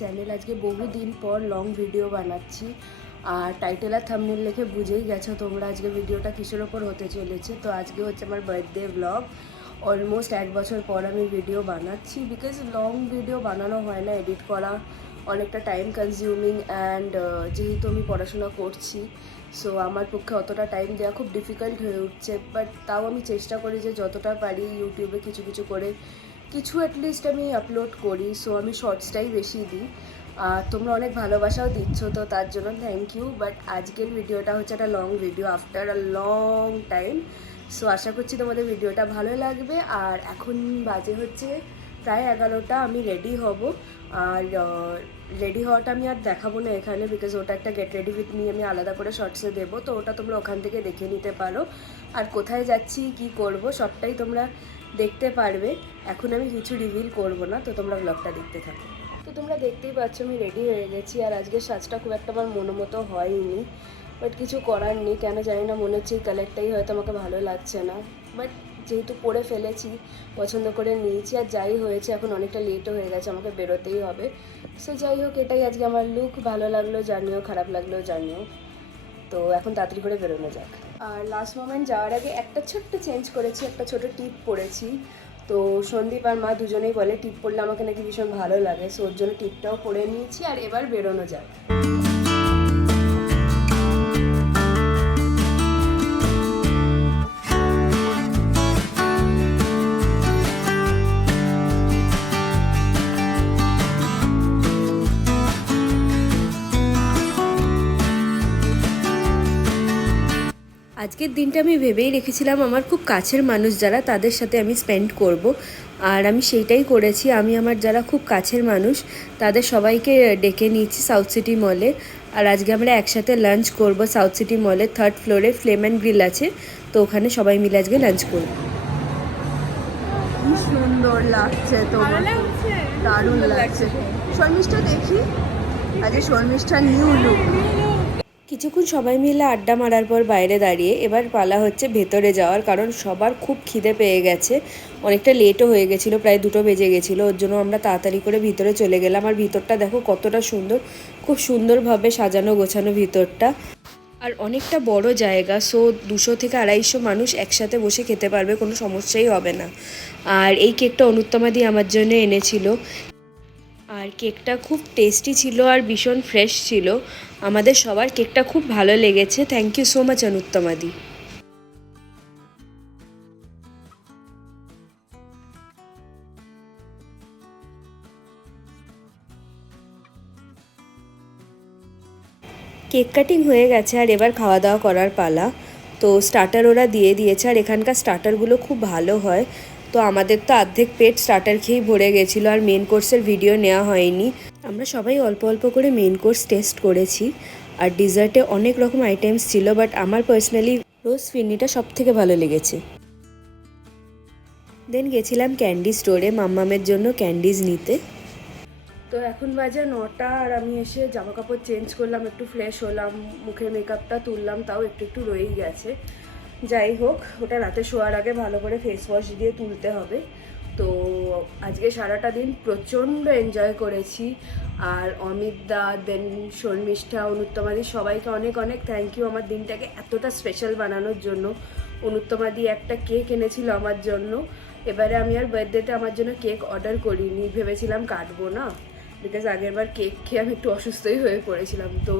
Channel. আজকে বহুদিন পর লং ভিডিও বানাচ্ছি, আর টাইটেল আর থাম্বনেল লিখে বুঝেই গেছো তোমরা আজকে ভিডিওটা কিসের ওপর হতে চলেছে। তো আজকে হচ্ছে আমার বার্থডে ব্লগ। অলমোস্ট 1 বছর পর আমি ভিডিও বানাচ্ছি, বিকজ লং ভিডিও বানানো হয় না, এডিট করা অনেকটা টাইম কনজিউমিং, অ্যান্ড যেহেতু আমি পড়াশোনা করছি, সো আমার পক্ষে অতটা টাইম দেওয়া খুব ডিফিকাল্ট হয়ে উঠছে। বাট তাও আমি চেষ্টা করি যে যতটা পারি ইউটিউবে কিছু কিছু করে কিছু অ্যাটলিস্ট আমি আপলোড করি। সো আমি শর্টসটাই বেশি দিই, আর তোমরা অনেক ভালোবাসাও দিচ্ছ, তো তার জন্য থ্যাংক ইউ। বাট আজকের ভিডিওটা হচ্ছে একটা long video after a long time. So আশা করছি তোমাদের ভিডিওটা ভালো লাগবে। আর এখন বাজে হচ্ছে প্রায় 11টা, আমি রেডি হব। আর রেডি হওয়াটা আমি আর দেখাবো না এখানে, বিকজ ওটা একটা গেট রেডি উইথ মি আমি আলাদা করে শর্টসে দেবো, তো ওটা তোমরা ওখান থেকে দেখে নিতে পারো। আর কোথায় যাচ্ছি কি করব সবটাই তোমরা দেখতে পারবে। এখন আমি কিছু রিভিল করব না, তো তোমরা ব্লগটা দেখতে থাকো। তো তোমরা দেখতেই পাচ্ছ আমি রেডি হয়ে গেছি, আর আজকের সাজটা খুব একটা আমার মতো হয়নি, বাট কিছু করার নেই। কেন জানি না, মনে হচ্ছে এই কালারটাই হয়তো আমাকে ভালো লাগছে না, বাট যেহেতু পরে ফেলেছি পছন্দ করে নিয়েছি। আর যাই হয়েছে, এখন অনেকটা লেটও হয়ে গেছে, আমাকে বেরোতেই হবে। সো যাই হোক, এটাই আজকে আমার লুক। ভালো লাগলো জানিও, খারাপ লাগলেও জানিও। তো এখন তাড়াতাড়ি করে বেরোনো যাক। আর লাস্ট মোমেন্ট যাওয়ার আগে একটা ছোট্ট চেঞ্জ করেছি, একটা ছোট টিপ পরেছি। তো সন্দীপ আর মা দুজনেই বলে টিপ পরলে আমাকে নাকি ভীষণ ভালো লাগে, সো ওর জন্য টিপটাও পরে নিয়েছি। আর এবার বেরোনো যাক। আজকের দিনটা আমি ভেবেই রেখেছিলাম আমার খুব কাছের মানুষ যারা, তাদের সাথে আমি স্পেন্ড করব, আর আমি সেইটাই করেছি। আমি আমার যারা খুব কাছের মানুষ তাদের সবাইকে ডেকে নিয়েছি সাউথ সিটি মলে। আর আজকে আমরা একসাথে লাঞ্চ করব সাউথ সিটি মলের 3rd ফ্লোরে ফ্লেম অ্যান্ড গ্রিল আছে, তো ওখানে সবাই মিলে আজকে লাঞ্চ করব। কি সুন্দর লাগছে তোমার, দারুণ লাগছে। শর্মিষ্ঠা দেখি আজকে শর্মিষ্ঠা নিউ লুক। কিছুক্ষণ সবাই মিলে আড্ডা মারার পর বাইরে দাঁড়িয়ে এবার পালা হচ্ছে ভেতরে যাওয়ার, কারণ সবার খুব খিদে পেয়ে গেছে। অনেকটা লেটও হয়ে গেছিলো, প্রায় 2টো বেজে গেছিলো। ওর জন্য আমরা তাড়াতাড়ি করে ভিতরে চলে গেলাম। আর ভিতরটা দেখো কতটা সুন্দর, খুব সুন্দরভাবে সাজানো গোছানো ভিতরটা, আর অনেকটা বড় জায়গা। সো 200 থেকে 250 মানুষ একসাথে বসে খেতে পারবে, কোনো সমস্যাই হবে না। আর এই কেকটা অনুত্তমাদি আমার জন্য এনেছিল, আর কেকটা খুব টেস্টি ছিল আর ভীষণ ফ্রেশ ছিল। আমাদের সবার কেকটা খুব ভালো লেগেছে। থ্যাংক ইউ সো মাচ অনুত্তমাদি। কেক কাটিং হয়ে গেছে, আর এবার খাওয়া দাওয়া করার পালা। তো স্টার্টার ওরা দিয়ে দিয়েছে, আর এখানকার স্টার্টারগুলো খুব ভালো হয়। তো আমাদের তো অর্ধেক পেট স্টার্টার খেয়েই ভরে গেছিলো, আর মেন কোর্সের ভিডিও নেওয়া হয়নি। আমরা সবাই অল্প অল্প করে মেন কোর্স টেস্ট করেছি, আর ডিজার্টে অনেক রকম আইটেমস ছিল, বাট আমার পার্সোনালি রোজ ফিরনিটা সব থেকে ভালো লেগেছে। দেন গেছিলাম ক্যান্ডি স্টোরে মাম্মামের জন্য ক্যান্ডিজ নিতে। তো এখন বাজে 9টা, আর আমি এসে জামা কাপড় চেঞ্জ করলাম, একটু ফ্রেশ হলাম, মুখে মেকআপটা তুললাম, তাও একটু একটু রয়েই গেছে। যাই হোক, ওটা রাতে শোয়ার আগে ভালো করে ফেস ওয়াশ দিয়ে তুলতে হবে। তো আজকে সারাটা দিন প্রচণ্ড এনজয় করেছি। আর অমিত দা, দেন শর্মিষ্ঠা, অনুত্তমাদি সবাইকে অনেক অনেক থ্যাংক ইউ আমার দিনটাকে এতটা স্পেশাল বানানোর জন্য। অনুত্তমাদি একটা কেক এনেছিল আমার জন্য। এবারে আমি আর বার্থডেতে আমার জন্য কেক অর্ডার করিনি, ভেবেছিলাম কাটবো না, বিকজ আগেরবার কেক খেয়ে আমি একটু অসুস্থই হয়ে পড়েছিলাম। তো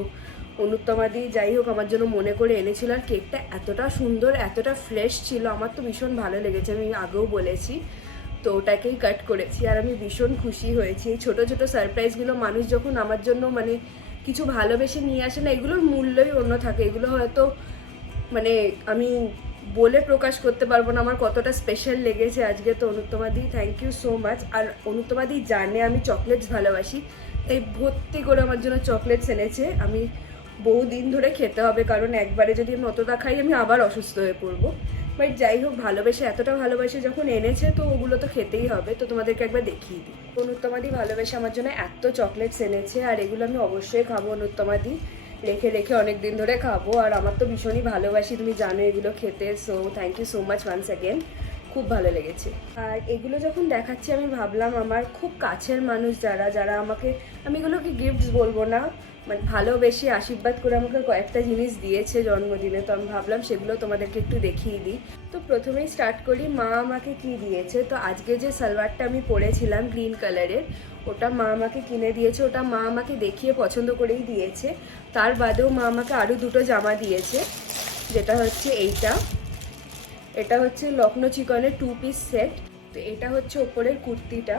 অনুত্তমাদি যাই হোক আমার জন্য মনে করে এনেছিল, আর কেকটা এতটা সুন্দর এতটা ফ্রেশ ছিল, আমার তো ভীষণ ভালো লেগেছে, আমি আগেও বলেছি। তো ওটাকেই কাট করেছি, আর আমি ভীষণ খুশি হয়েছি। এই ছোটো ছোটো সারপ্রাইজগুলো মানুষ যখন আমার জন্য মানে কিছু ভালোবেসে নিয়ে আসে না, এগুলোর মূল্যই অন্য থাকে। এগুলো হয়তো মানে আমি বলে প্রকাশ করতে পারবো না আমার কতটা স্পেশাল লেগেছে আজকে। তো অনুত্তমাদি থ্যাংক ইউ সো মাচ। আর অনুত্তমাদি জানে আমি চকলেটস ভালোবাসি, তাই ভর্তি করে আমার জন্য চকলেটস এনেছে। আমি বহুদিন ধরে খেতে হবে, কারণ একবারে যদি আমি অতটা খাই আমি আবার অসুস্থ হয়ে পড়বো। বাট যাই হোক, ভালোবেসে এতটা ভালোবাসে যখন এনেছে, তো ওগুলো তো খেতেই হবে। তো তোমাদেরকে একবার দেখিয়ে দিই। অনুত্তমাদি ভালোবেসে আমার জন্য এত চকলেটস এনেছে, আর এগুলো আমি অবশ্যই খাবো অনুত্তমাদি, রেখে রেখে অনেক দিন ধরে খাবো। আর আমার তো ভীষণই ভালোবাসি, তুমি জানো এগুলো খেতে। So thank you so much once again. খুব ভালো লেগেছে। আর এগুলো যখন দেখাচ্ছি আমি ভাবলাম আমার খুব কাছের মানুষ যারা আমাকে, আমি এগুলোকে গিফটস বলবো না, মানে ভালোবেসে আশীর্বাদ করে আমাকে কয়েকটা জিনিস দিয়েছে জন্মদিনে, তো আমি ভাবলাম সেগুলো তোমাদেরকে একটু দেখিয়ে দিই। তো প্রথমেই স্টার্ট করি মা আমাকে কি দিয়েছে। তো আজকে যে সালোয়ারটা আমি পরেছিলাম গ্রিন কালারের, ওটা মা আমাকে কিনে দিয়েছে, ওটা মা আমাকে দেখিয়ে পছন্দ করেই দিয়েছে। তার বাদেও মা আমাকে আরও দুটো জামা দিয়েছে, যেটা হচ্ছে এটা হচ্ছে লখনৌ চিকনের 2 পিস সেট। তো এটা হচ্ছে ওপরের কুর্তিটা,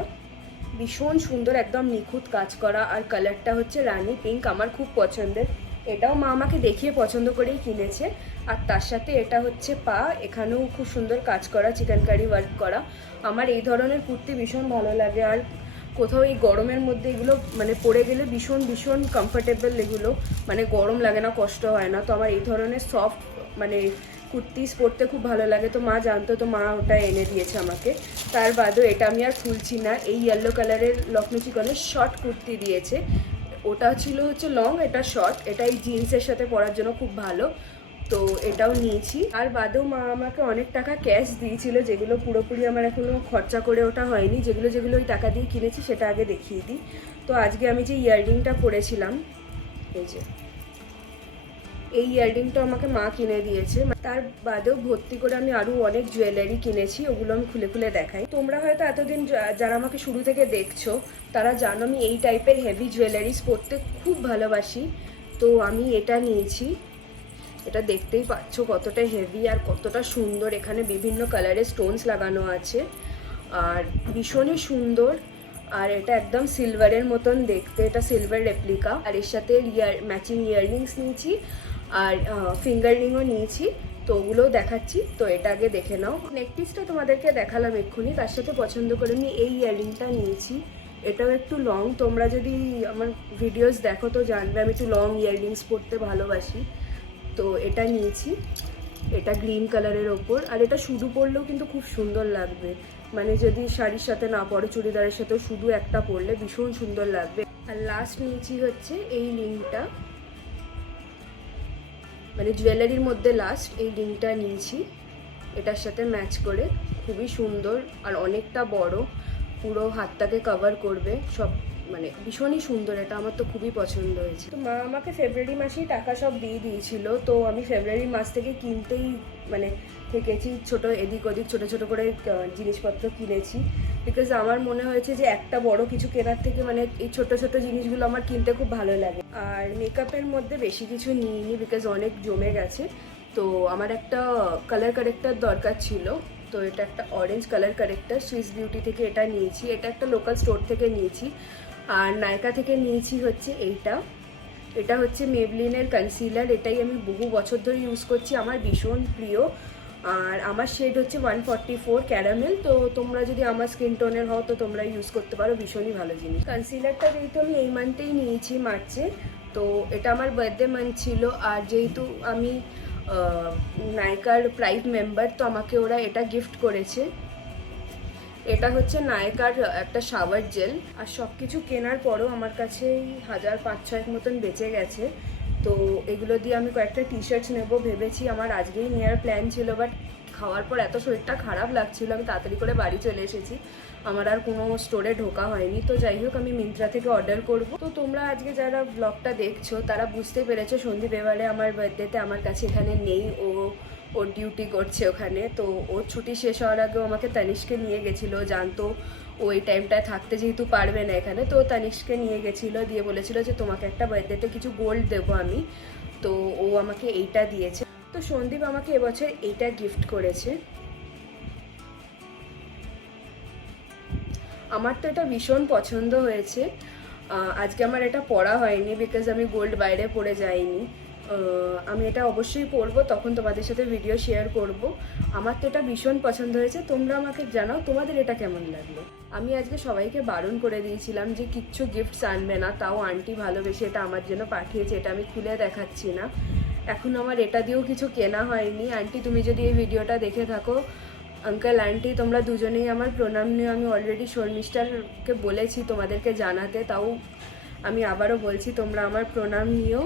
ভীষণ সুন্দর, একদম নিখুঁত কাজ করা, আর কালারটা হচ্ছে রানি পিঙ্ক, আমার খুব পছন্দের। এটাও মা আমাকে দেখিয়ে পছন্দ করেই কিনেছে। আর তার সাথে এটা হচ্ছে পা, এখানেও খুব সুন্দর কাজ করা, চিকেনকারি ওয়ার্ক করা। আমার এই ধরনের কুর্তি ভীষণ ভালো লাগে, আর কোথাও এই গরমের মধ্যে এগুলো মানে পরে গেলে ভীষণ ভীষণ কমফোর্টেবল, এগুলো মানে গরম লাগে না, কষ্ট হয় না। তো আমার এই ধরনের সফট মানে কুর্তিস পরতে খুব ভালো লাগে, তো মা জানতো, তো মা ওটা এনে দিয়েছে আমাকে। তার বাদেও এটা আমি আর খুলছি না, এই ইয়েলো কালারের লখনৌ চিকনের শর্ট কুর্তি দিয়েছে। ওটা ছিল হচ্ছে লং, এটা শর্ট, এটা এই জিন্সের সাথে পরার জন্য খুব ভালো, তো এটাও নিয়েছি। আর বাদেও মা আমাকে অনেক টাকা ক্যাশ দিয়েছিল, যেগুলো পুরোপুরি আমার এখনও খরচা করে ওটা হয়নি। যেগুলো ওই টাকা দিয়ে কিনেছি সেটা আগে দেখিয়ে দিই। তো আজকে আমি যে ইয়াররিংটা পরেছিলাম, এই ইয়াররিংটা আমাকে মা কিনে দিয়েছে। তার বাদেও ভর্তি করে আমি আরও অনেক জুয়েলারি কিনেছি, ওগুলো আমি খুলে খুলে দেখাই। তোমরা হয়তো এতদিন যারা আমাকে শুরু থেকে দেখছো তারা জানো আমি এই টাইপের হেভি জুয়েলারিস পরতে খুব ভালোবাসি। তো আমি এটা নিয়েছি, এটা দেখতেই পাচ্ছ কতটা হেভি আর কতটা সুন্দর, এখানে বিভিন্ন কালারের স্টোনস লাগানো আছে আর ভীষণই সুন্দর। আর এটা একদম সিলভারের মতন দেখতে, এটা সিলভার রেপ্লিকা। আর এর সাথে ম্যাচিং ইয়াররিংস নিয়েছি আর ফিঙ্গার রিংও নিয়েছি, তো ওগুলোও দেখাচ্ছি। তো এটা আগে দেখে নাও। নেকপিসটা তোমাদেরকে দেখালাম এক্ষুনি, তার সাথে পছন্দ করে আমি এই ইয়াররিংটা নিয়েছি। এটাও একটু লং, তোমরা যদি আমার ভিডিওস দেখো তো জানবে আমি একটু লং ইয়াররিংস পরতে ভালোবাসি, তো এটা নিয়েছি। এটা গ্রিন কালারের ওপর, আর এটা শুধু পরলেও কিন্তু খুব সুন্দর লাগবে, মানে যদি শাড়ির সাথে না পরো, চুড়িদারের সাথেও শুধু একটা পরলে ভীষণ সুন্দর লাগবে। আর লাস্ট নিয়েছি হচ্ছে এই রিংটা, মানে জুয়েলারির মধ্যে লাস্ট এই রিংটা নিয়েছি, এটার সাথে ম্যাচ করে, খুবই সুন্দর আর অনেকটা বড়, পুরো হাতটাকে কভার করবে সব, মানে ভীষণই সুন্দর। এটা আমার তো খুবই পছন্দ হয়েছে। তো মা আমাকে ফেব্রুয়ারি মাসেই টাকা সব দিয়ে দিয়েছিল, তো আমি ফেব্রুয়ারি মাস থেকে কিনতেই মানে থেকেছি, এদিক ওদিক ছোটো ছোটো করে জিনিসপত্র কিনেছি, বিকজ আমার মনে হয়েছে যে একটা বড় কিছু কেনার থেকে মানে এই ছোটো ছোটো জিনিসগুলো আমার কিনতে খুব ভালো লাগে। আর মেকআপের মধ্যে বেশি কিছু নিইনি, বিকজ অনেক জমে গেছে। তো আমার একটা কালার কারেক্টার দরকার ছিল, তো এটা একটা orange colour corrector Swiss beauty থেকে এটা নিয়েছি, এটা একটা লোকাল স্টোর থেকে নিয়েছি। আর নায়কা থেকে নিয়েছি হচ্ছে এটা হচ্ছে মেবলিনের কনসিলার, এটাই আমি বহু বছর ধরে ইউজ করছি, আমার ভীষণ প্রিয়। আর আমার শেড হচ্ছে 144 ক্যারামেল, তো তোমরা যদি আমার স্কিন টোনের হও তো তোমরা ইউজ করতে পারো, ভীষণই ভালো জিনিস। কনসিলারটা যেহেতু আমি এই মান্থেই নিয়েছি, মার্চে, তো এটা আমার বার্থডে মান্থ ছিল। আর যেহেতু আমি নায়কার প্রাইড মেম্বার, তো আমাকে ওরা এটা গিফট করেছে। এটা হচ্ছে নায়কার একটা শাওয়ার জেল। আর সব কিছু কেনার পরও আমার কাছে 1500 মতন বেঁচে গেছে, তো এগুলো দিয়ে আমি কয়েকটা টি শার্টস নেবো ভেবেছি। আমার আজকেই নেওয়ার প্ল্যান ছিল, বাট খাওয়ার পর এত শরীরটা খারাপ লাগছিল, আমি তাড়াতাড়ি করে বাড়ি চলে এসেছি, আমার আর কোনো স্টোরে ঢোকা হয়নি। তো যাই হোক, আমি মিন্ত্রা থেকে অর্ডার করব। তো তোমরা আজকে যারা ব্লগটা দেখছো তারা বুঝতে পেরেছো সন্দীপ এবারে আমার বার্থডেতে আমার কাছে এখানে নেই, ওর ডিউটি করছে ওখানে। তো ওর ছুটি শেষ হওয়ার আগেও আমাকে তানিশকে নিয়ে গেছিলো, জানতো ওই টাইমটায় থাকতে যেহেতু পারবে না এখানে, তো তানিশকে নিয়ে গেছিলো, দিয়ে বলেছিল যে তোমাকে একটা বার্থডেতে কিছু গোল্ড দেবো আমি, তো ও আমাকে এইটা দিয়েছে। তো সন্দীপ আমাকে এবছর এইটা গিফট করেছে। আমার তো এটা ভীষণ পছন্দ হয়েছে। আজকে আমার এটা পরা হয়নি, বিকজ আমি গোল্ড বাইরে পরে যাইনি। আমি এটা অবশ্যই পরবো, তখন তোমাদের সাথে ভিডিও শেয়ার করব। আমার তো এটা ভীষণ পছন্দ হয়েছে, তোমরা আমাকে জানাও তোমাদের এটা কেমন লাগলো। আমি আজকে সবাইকে বারণ করে দিয়েছিলাম যে কিচ্ছু গিফটস আনবে না, তাও আন্টি ভালোবেসে এটা আমার জন্য পাঠিয়েছে, এটা আমি খুলে দেখাচ্ছি না। এখন আমার এটা দিয়েও কিছু কেনা হয়নি। আন্টি তুমি যদি এই ভিডিওটা দেখে থাকো, আঙ্কেল আন্টি তোমরা দুজনেই আমার প্রণাম নিও। আমি অলরেডি শর্মিষ্ঠারকে বলেছি তোমাদেরকে জানাতে, তাও আমি আবারও বলছি তোমরা আমার প্রণাম নিও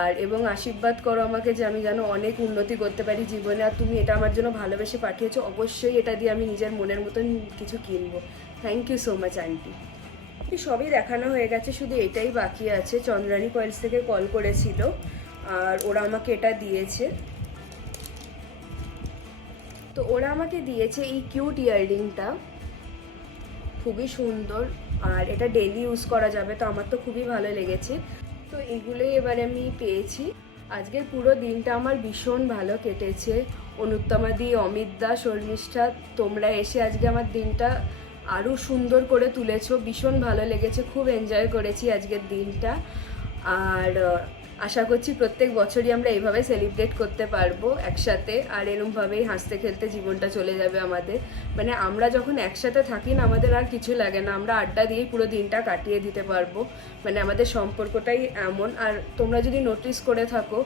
আর এবং আশীর্বাদ করো আমাকে যে আমি যেন অনেক উন্নতি করতে পারি জীবনে। আর তুমি এটা আমার জন্য ভালোবেসে পাঠিয়েছো, অবশ্যই এটা দিয়ে আমি নিজের মনের মতন কিছু কিনবো। Thank you so much aunty. সবই দেখানো হয়ে গেছে, শুধু এটাই বাকি আছে। চন্দ্রানী কয়েলস থেকে কল করেছিল আর ওরা আমাকে এটা দিয়েছে। তো ওরা আমাকে দিয়েছে এই কিউট ইয়াররিংটা, খুবই সুন্দর আর এটা ডেইলি ইউজ করা যাবে, তো আমার তো খুবই ভালো লেগেছে। তো এগুলোই এবারে আমি পেয়েছি। আজকের পুরো দিনটা আমার ভীষণ ভালো কেটেছে। অনুত্তমাদি, অমিত দা, শর্মিষ্ঠা, তোমরা এসে আজকে আমার দিনটা আরও সুন্দর করে তুলেছো, ভীষণ ভালো লেগেছে, খুব এনজয় করেছি আজকের দিনটা। আর আশা করছি প্রত্যেক বছরই আমরা এইভাবে সেলিব্রেট করতে পারবো একসাথে, আর এরমভাবেই হাসতে খেলতে জীবনটা চলে যাবে আমাদের। মানে আমরা যখন একসাথে থাকি না, আমাদের আর কিছু লাগে না, আমরা আড্ডা দিয়েই পুরো দিনটা কাটিয়ে দিতে পারবো। মানে আমাদের সম্পর্কটাই এমন। আর তোমরা যদি নোটিস করে থাকো,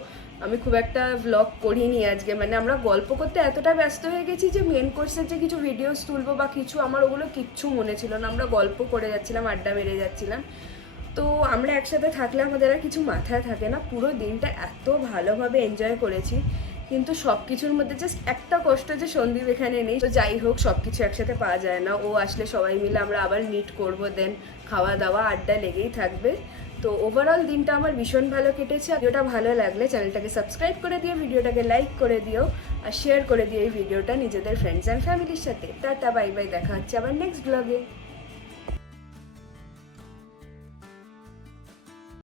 আমি খুব একটা ভ্লগ করিনি আজকে। মানে আমরা গল্প করতে এতটা ব্যস্ত হয়ে গেছি যে মেন কোর্সের যে কিছু ভিডিওস তুলবো বা কিছু, আমার ওগুলো কিচ্ছু মনে ছিল না। আমরা গল্প করে যাচ্ছিলাম, আড্ডা মেরে যাচ্ছিলাম। তো আমরা একসাথে থাকলে আমাদের আর কিছু মাথায় থাকে না। পুরো দিনটা এত ভালোভাবে এনজয় করেছি, কিন্তু সব কিছুর মধ্যে জাস্ট একটা কষ্ট যে সন্দীপ এখানে নেই। তো যাই হোক, সব কিছু একসাথে পাওয়া যায় না। ও আসলে সবাই মিলে আমরা আবার মিট করবো, দেন খাওয়া দাওয়া আড্ডা লেগেই থাকবে। তো ওভারঅল দিনটা আমার ভীষণ ভালো কেটেছে। ভিডিওটা ভালো লাগলে চ্যানেলটাকে সাবস্ক্রাইব করে দিও, ভিডিওটাকে লাইক করে দিও আর শেয়ার করে দিও এই ভিডিওটা নিজেদের ফ্রেন্ডস অ্যান্ড ফ্যামিলির সাথে। টাটা, বাই বাই, দেখা হচ্ছে আবার নেক্সট ব্লগে।